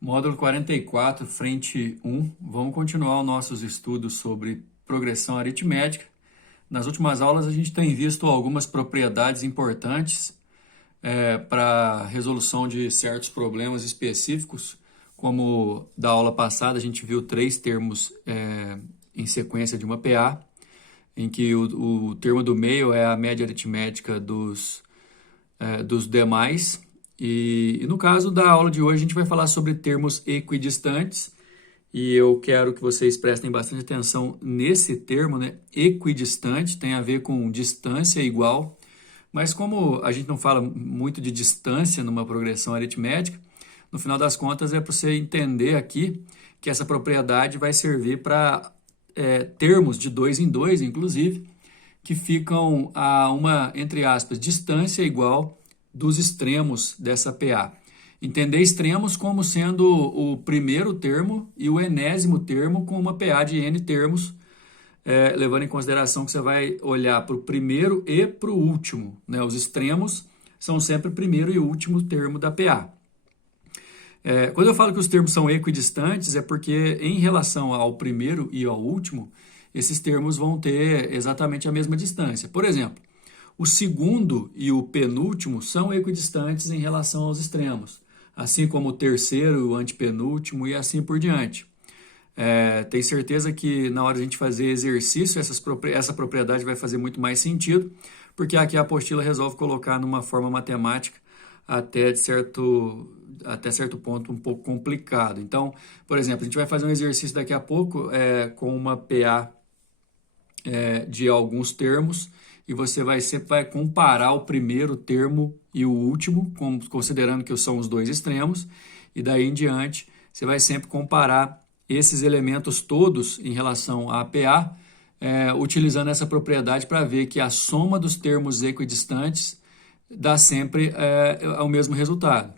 Módulo 44, frente 1. Vamos continuar os nossos estudos sobre progressão aritmética. Nas últimas aulas a gente tem visto algumas propriedades importantes para resolução de certos problemas específicos, como da aula passada a gente viu três termos em sequência de uma PA, em que o termo do meio é a média aritmética dos demais. E no caso da aula de hoje, a gente vai falar sobre termos equidistantes, e eu quero que vocês prestem bastante atenção nesse termo, né? Equidistante tem a ver com distância igual, mas como a gente não fala muito de distância numa progressão aritmética, no final das contas é para você entender aqui que essa propriedade vai servir para termos de dois em dois, inclusive, que ficam a uma, entre aspas, distância igual dos extremos dessa PA. Entender extremos como sendo o primeiro termo e o enésimo termo com uma PA de n termos, levando em consideração que você vai olhar para o primeiro e para o último, né? Os extremos são sempre o primeiro e o último termo da PA. Quando eu falo que os termos são equidistantes, é porque em relação ao primeiro e ao último, esses termos vão ter exatamente a mesma distância. Por exemplo, o segundo e o penúltimo são equidistantes em relação aos extremos, assim como o terceiro e o antepenúltimo e assim por diante. Tenho certeza que na hora de a gente fazer exercício, essa propriedade vai fazer muito mais sentido, porque aqui a apostila resolve colocar numa forma matemática até certo ponto um pouco complicado. Então, por exemplo, a gente vai fazer um exercício daqui a pouco com uma PA de alguns termos, e você sempre vai comparar o primeiro termo e o último, considerando que são os dois extremos, e daí em diante você vai sempre comparar esses elementos todos em relação à PA, utilizando essa propriedade para ver que a soma dos termos equidistantes dá sempre o mesmo resultado,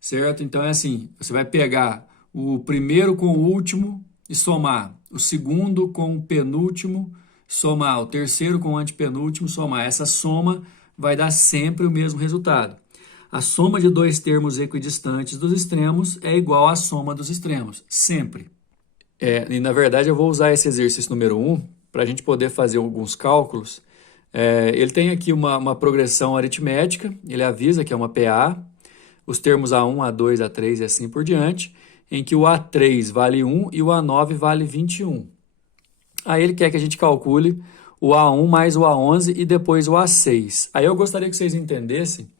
certo? Então é assim, você vai pegar o primeiro com o último e somar, o segundo com o penúltimo, somar o terceiro com o antepenúltimo, somar. Essa soma vai dar sempre o mesmo resultado. A soma de dois termos equidistantes dos extremos é igual à soma dos extremos, sempre. E na verdade eu vou usar esse exercício número 1 para a gente poder fazer alguns cálculos. Ele tem aqui uma progressão aritmética, ele avisa que é uma PA, os termos A1, A2, A3 e assim por diante, em que o A3 vale 1 e o A9 vale 21. Aí ele quer que a gente calcule o A1 mais o A11 e depois o A6. Aí eu gostaria que vocês entendessem,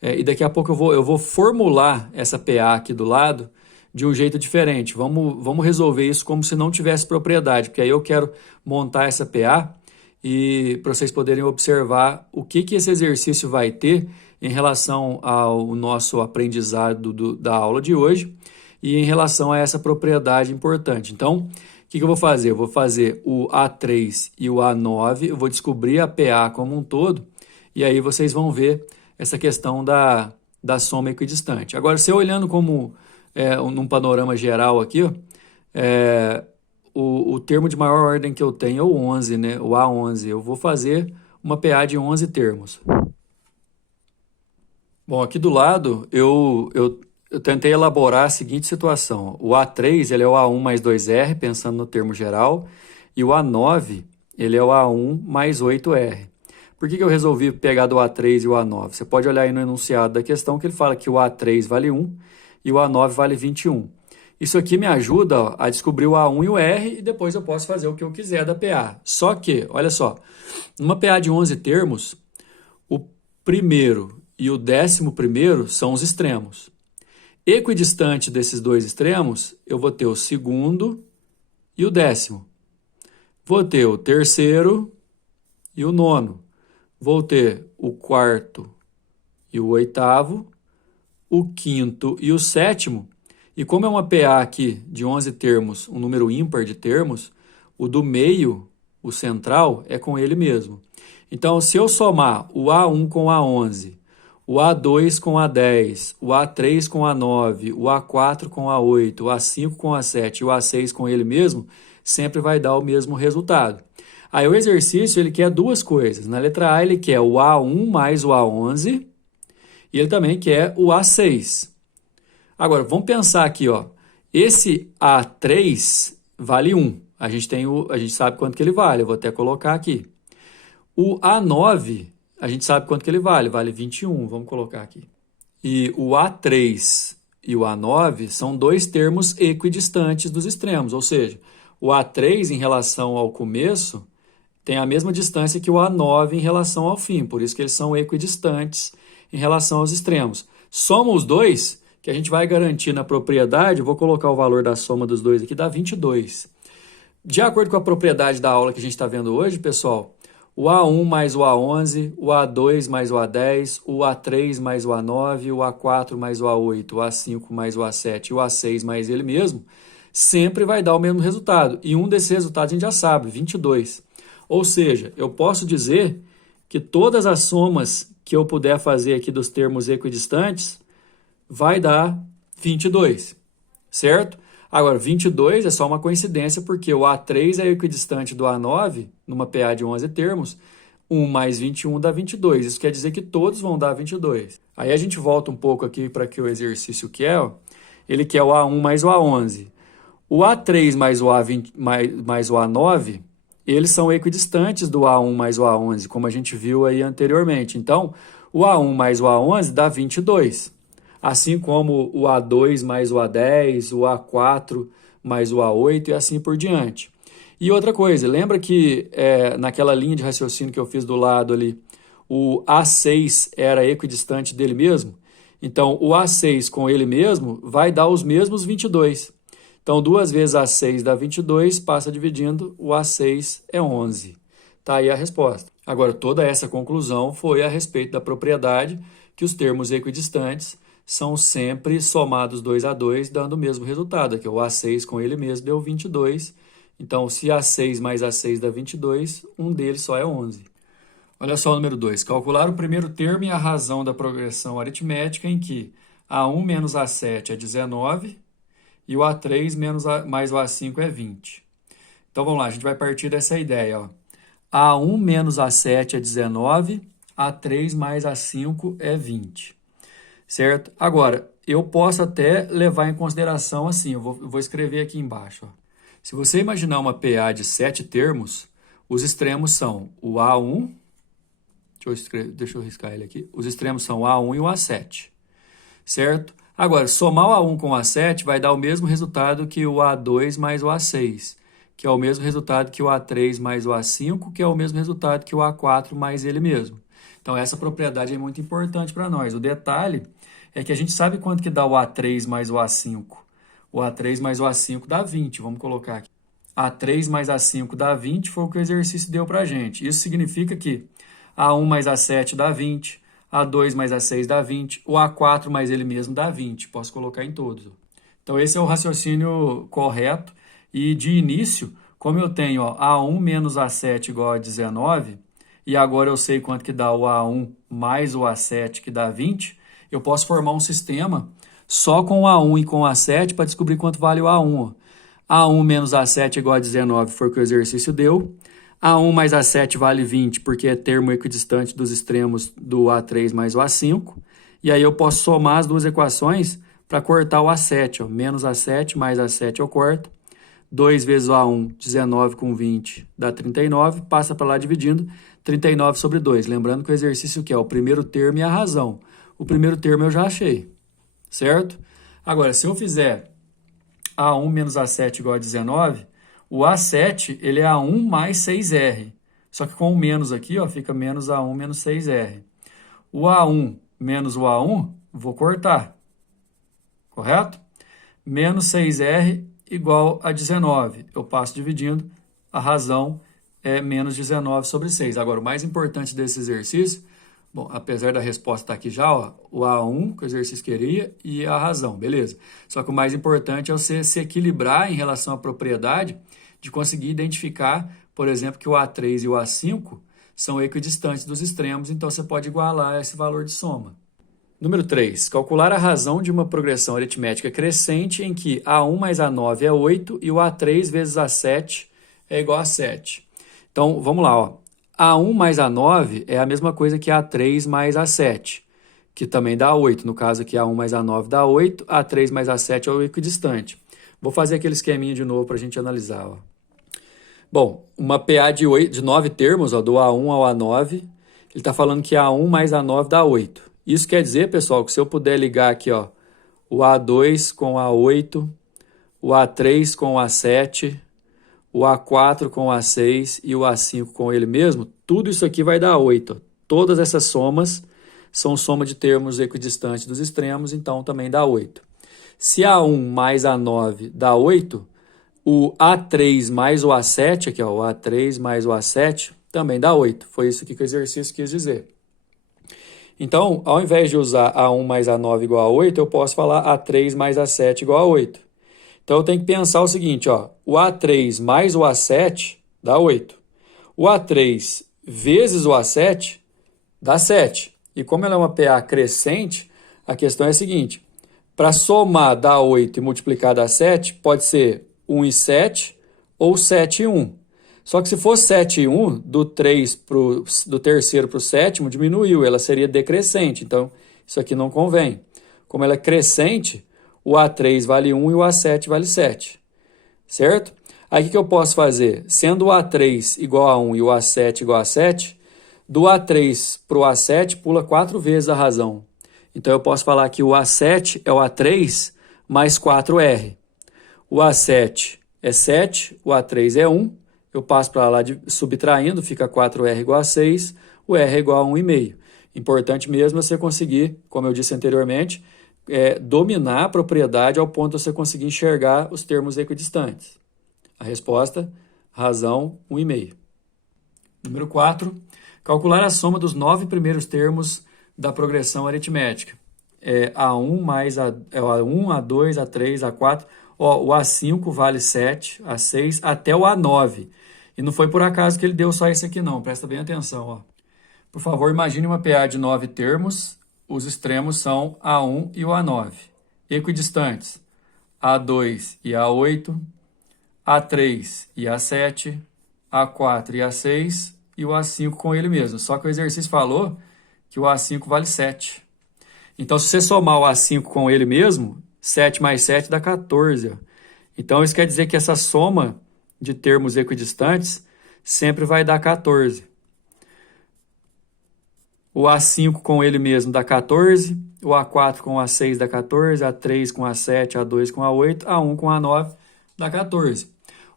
e daqui a pouco eu vou formular essa PA aqui do lado de um jeito diferente. Vamos resolver isso como se não tivesse propriedade, porque aí eu quero montar essa PA e para vocês poderem observar o que esse exercício vai ter em relação ao nosso aprendizado da aula de hoje e em relação a essa propriedade importante. Então, o que eu vou fazer? Eu vou fazer o A3 e o A9, eu vou descobrir a PA como um todo, e aí vocês vão ver essa questão da soma equidistante. Agora, você olhando como num panorama geral aqui, ó, o termo de maior ordem que eu tenho é o 11, né? O A11. Eu vou fazer uma PA de 11 termos. Bom, aqui do lado, eu tentei elaborar a seguinte situação. O A3 ele é o A1 mais 2R, pensando no termo geral, e o A9 ele é o A1 mais 8R. Por que eu resolvi pegar do A3 e o A9? Você pode olhar aí no enunciado da questão que ele fala que o A3 vale 1 e o A9 vale 21. Isso aqui me ajuda a descobrir o A1 e o R e depois eu posso fazer o que eu quiser da PA. Só que, olha só, numa PA de 11 termos, o primeiro e o 11º são os extremos. Equidistante desses dois extremos, eu vou ter o segundo e o 10º. Vou ter o terceiro e o 9º. Vou ter o 4º e o 8º, o 5º e o 7º. E como é uma PA aqui de 11 termos, um número ímpar de termos, o do meio, o central, é com ele mesmo. Então, se eu somar o A1 com o A11, o A2 com o A10, o A3 com o A9, o A4 com o A8, o A5 com o A7 e o A6 com ele mesmo, sempre vai dar o mesmo resultado. Aí o exercício ele quer duas coisas. Na letra A ele quer o A1 mais o A11 e ele também quer o A6. Agora, vamos pensar aqui, ó. Esse A3 vale 1. A gente sabe quanto que ele vale, eu vou até colocar aqui. O A9, a gente sabe quanto que ele vale 21, vamos colocar aqui. E o A3 e o A9 são dois termos equidistantes dos extremos, ou seja, o A3 em relação ao começo tem a mesma distância que o A9 em relação ao fim, por isso que eles são equidistantes em relação aos extremos. Soma os dois, que a gente vai garantir na propriedade, eu vou colocar o valor da soma dos dois aqui, dá 22. De acordo com a propriedade da aula que a gente está vendo hoje, pessoal, o A1 mais o A11, o A2 mais o A10, o A3 mais o A9, o A4 mais o A8, o A5 mais o A7 e o A6 mais ele mesmo, sempre vai dar o mesmo resultado. E um desses resultados a gente já sabe, 22. Ou seja, eu posso dizer que todas as somas que eu puder fazer aqui dos termos equidistantes vai dar 22, certo? Agora, 22 é só uma coincidência, porque o A3 é equidistante do A9, numa PA de 11 termos, 1 mais 21 dá 22. Isso quer dizer que todos vão dar 22. Aí a gente volta um pouco aqui para que o exercício quer, ó. Ele quer o A1 mais o A11. O A3 mais o A9, eles são equidistantes do A1 mais o A11, como a gente viu aí anteriormente. Então, o A1 mais o A11 dá 22. Assim como o A2 mais o A10, o A4 mais o A8 e assim por diante. E outra coisa, lembra que naquela linha de raciocínio que eu fiz do lado ali, o A6 era equidistante dele mesmo? Então, o A6 com ele mesmo vai dar os mesmos 22. Então, 2 vezes A6 dá 22, passa dividindo, o A6 é 11. Tá aí a resposta. Agora, toda essa conclusão foi a respeito da propriedade que os termos equidistantes são sempre somados 2 a 2, dando o mesmo resultado, que o A6 com ele mesmo deu 22. Então, se A6 mais A6 dá 22, um deles só é 11. Olha só o número 2. Calcular o primeiro termo e a razão da progressão aritmética em que A1 menos A7 é 19 e o A3 mais o A5 é 20. Então, vamos lá, a gente vai partir dessa ideia, ó. A1 menos A7 é 19, A3 mais A5 é 20. Certo? Agora, eu posso até levar em consideração assim, eu vou escrever aqui embaixo. Ó. Se você imaginar uma PA de 7 termos, os extremos são o A1, deixa eu riscar ele aqui, os extremos são o A1 e o A7, certo? Agora, somar o A1 com o A7 vai dar o mesmo resultado que o A2 mais o A6, que é o mesmo resultado que o A3 mais o A5, que é o mesmo resultado que o A4 mais ele mesmo. Então, essa propriedade é muito importante para nós. O detalhe é que a gente sabe quanto que dá o A3 mais o A5. O A3 mais o A5 dá 20, vamos colocar aqui. A3 mais A5 dá 20, foi o que o exercício deu para a gente. Isso significa que A1 mais A7 dá 20, A2 mais A6 dá 20, o A4 mais ele mesmo dá 20. Posso colocar em todos. Então, esse é o raciocínio correto. E, de início, como eu tenho A1 menos A7 igual a 19, e agora eu sei quanto que dá o A1 mais o A7, que dá 20, eu posso formar um sistema só com o A1 e com o A7 para descobrir quanto vale o A1. A1 menos A7 igual a 19 foi o que o exercício deu. A1 mais A7 vale 20, porque é termo equidistante dos extremos do A3 mais o A5. E aí eu posso somar as duas equações para cortar o A7. Ó. Menos A7 mais A7 eu corto. 2 vezes o A1, 19 com 20 dá 39, passa para lá dividindo 39 sobre 2. Lembrando que o exercício que é o primeiro termo e a razão. O primeiro termo eu já achei, certo? Agora, se eu fizer A1 menos A7 igual a 19, o A7 ele é A1 mais 6R. Só que com o menos aqui, ó, fica menos A1 menos 6R. O A1 menos o A1, vou cortar, correto? Menos 6R igual a 19. Eu passo dividindo, a razão é menos 19 sobre 6. Agora, o mais importante desse exercício, bom, apesar da resposta estar aqui já, ó, o A1 que o exercício queria e a razão, beleza. Só que o mais importante é você se equilibrar em relação à propriedade de conseguir identificar, por exemplo, que o A3 e o A5 são equidistantes dos extremos, então você pode igualar esse valor de soma. Número 3. Calcular a razão de uma progressão aritmética crescente em que A1 mais A9 é 8 e o A3 vezes A7 é igual a 7. Então, vamos lá. Ó. A1 mais A9 é a mesma coisa que A3 mais A7, que também dá 8. No caso aqui, A1 mais A9 dá 8, A3 mais A7 é o equidistante. Vou fazer aquele esqueminha de novo para a gente analisar. Ó. Bom, uma PA de 9 termos, ó, do A1 ao A9, ele está falando que A1 mais A9 dá 8. Isso quer dizer, pessoal, que se eu puder ligar aqui, ó, o A2 com o A8, o A3 com o A7, o A4 com o A6 e o A5 com ele mesmo, tudo isso aqui vai dar 8. Ó. Todas essas somas são soma de termos equidistantes dos extremos, então também dá 8. Se A1 mais A9 dá 8, o A3 mais o A7, aqui ó, o A3 mais o A7, também dá 8. Foi isso que o exercício quis dizer. Então, ao invés de usar A1 mais A9 igual a 8, eu posso falar A3 mais A7 igual a 8. Então, eu tenho que pensar o seguinte, ó, o A3 mais o A7 dá 8. O A3 vezes o A7 dá 7. E como ela é uma PA crescente, a questão é a seguinte, para somar dá 8 e multiplicar dá 7, pode ser 1 e 7 ou 7 e 1. Só que se for 7 e 1, do terceiro para o sétimo, diminuiu, ela seria decrescente. Então, isso aqui não convém. Como ela é crescente, o A3 vale 1 e o A7 vale 7. Certo? Aí o que eu posso fazer? Sendo o A3 igual a 1 e o A7 igual a 7, do A3 para o A7 pula 4 vezes a razão. Então, eu posso falar que o A7 é o A3 mais 4R. O A7 é 7, o A3 é 1. Eu passo para lá subtraindo, fica 4R igual a 6, o R é igual a 1,5. Importante mesmo é você conseguir, como eu disse anteriormente, dominar a propriedade ao ponto de você conseguir enxergar os termos equidistantes. A resposta, razão 1,5. Número 4, calcular a soma dos 9 primeiros termos da progressão aritmética. A1 mais A1, A2, A3, A4... Ó, o A5 vale 7, A6, até o A9. E não foi por acaso que ele deu só esse aqui não, presta bem atenção. Ó. Por favor, imagine uma PA de 9 termos, os extremos são A1 e o A9. Equidistantes, A2 e A8, A3 e A7, A4 e A6 e o A5 com ele mesmo. Só que o exercício falou que o A5 vale 7. Então, se você somar o A5 com ele mesmo, 7 mais 7 dá 14. Então, isso quer dizer que essa soma de termos equidistantes sempre vai dar 14. O A5 com ele mesmo dá 14, o A4 com o A6 dá 14, A3 com A7, A2 com A8, A1 com A9 dá 14.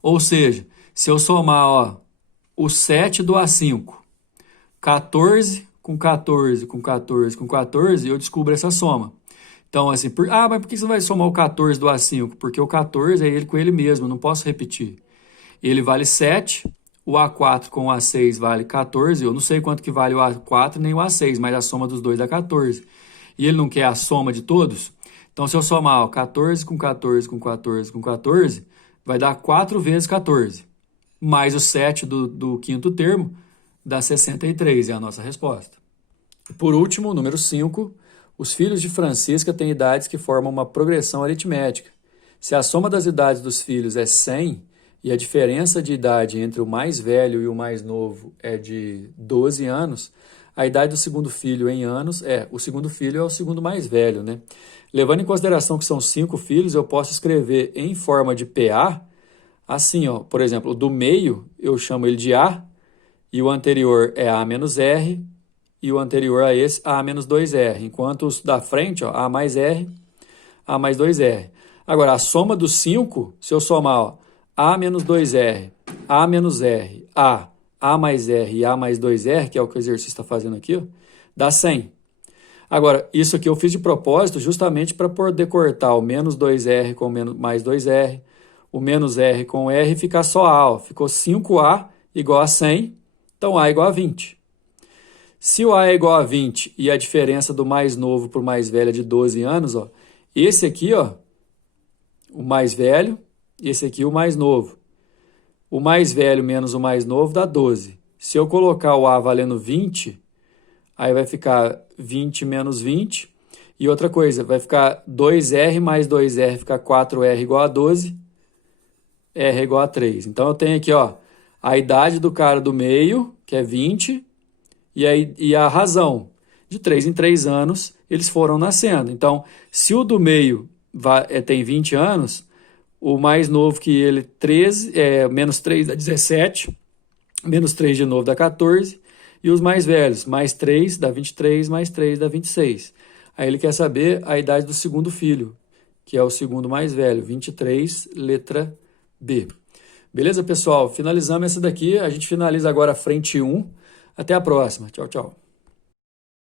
Ou seja, se eu somar ó, o 7 do A5, 14 com 14 com 14 com 14, eu descubro essa soma. Então, assim, mas por que você não vai somar o 14 do A5? Porque o 14 é ele com ele mesmo, não posso repetir. Ele vale 7, o A4 com o A6 vale 14, eu não sei quanto que vale o A4 nem o A6, mas a soma dos dois dá 14. E ele não quer a soma de todos? Então, se eu somar ó, 14 com 14 com 14 com 14, vai dar 4 vezes 14. Mais o 7 do quinto termo, dá 63, é a nossa resposta. Por último, número 5, os filhos de Francisca têm idades que formam uma progressão aritmética. Se a soma das idades dos filhos é 100 e a diferença de idade entre o mais velho e o mais novo é de 12 anos, a idade do segundo filho em anos o segundo filho é o segundo mais velho, né? Levando em consideração que são 5 filhos, eu posso escrever em forma de PA, assim, ó, por exemplo, o do meio eu chamo ele de A, e o anterior é A menos R, e o anterior a esse, A menos 2R. Enquanto os da frente, ó, A mais R, A mais 2R. Agora, a soma dos 5, se eu somar ó, A menos 2R, A menos R, A mais R e A mais 2R, que é o que o exercício está fazendo aqui, ó, dá 100. Agora, isso aqui eu fiz de propósito justamente para poder cortar o menos 2R com mais 2R, o menos R com R e ficar só A. Ó. Ficou 5A igual a 100, então A igual a 20. Se o A é igual a 20 e a diferença do mais novo para o mais velho é de 12 anos, ó, esse aqui, ó, o mais velho, esse aqui o mais novo. O mais velho menos o mais novo dá 12. Se eu colocar o A valendo 20, aí vai ficar 20 menos 20. E outra coisa, vai ficar 2R mais 2R, fica 4R igual a 12, R é igual a 3. Então eu tenho aqui ó, a idade do cara do meio, que é 20, e a razão. de 3 em 3 anos eles foram nascendo. Então, se o do meio tem 20 anos, o mais novo que ele, 13, menos 3 dá 17, menos 3 de novo dá 14, e os mais velhos, mais 3 dá 23, mais 3 dá 26. Aí ele quer saber a idade do segundo filho, que é o segundo mais velho, 23, letra B. Beleza, pessoal? Finalizamos essa daqui. A gente finaliza agora a frente 1. Até a próxima. Tchau, tchau.